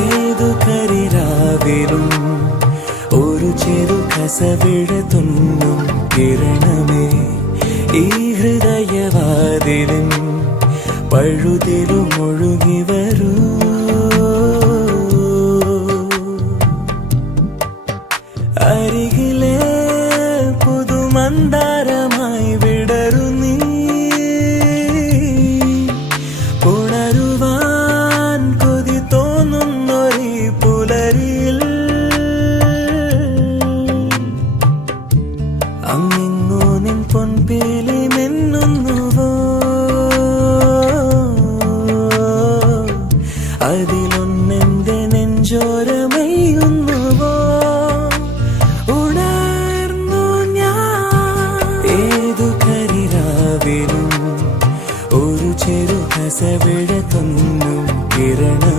ഏതു കരിരാവിലും ഒരു ചെറു കസവിഴ തുന്നും കിരണമേ ഈ ഹൃദയവാതിലും പഴുതിലും ഒഴുകി വരൂ. അരികിലെ പുതുമന്ദാരമായി വിടരു നീ, ഉണരുവാൻ കൊതി തോന്നുന്നൊരീ പുലരിയിൽ. അങ്ങിങ്ങോ നിൻ പൊൻപേലി മിന്നുന്നുവോ, അതിലൊന്നെന്റെ നെഞ്ചോരമയുന്നുവോ. ഉണർന്നു ഞാൻ ഏതു കരിരാവിലും ഒരു ചെറു കസവിഴ തുന്നും കിരണം.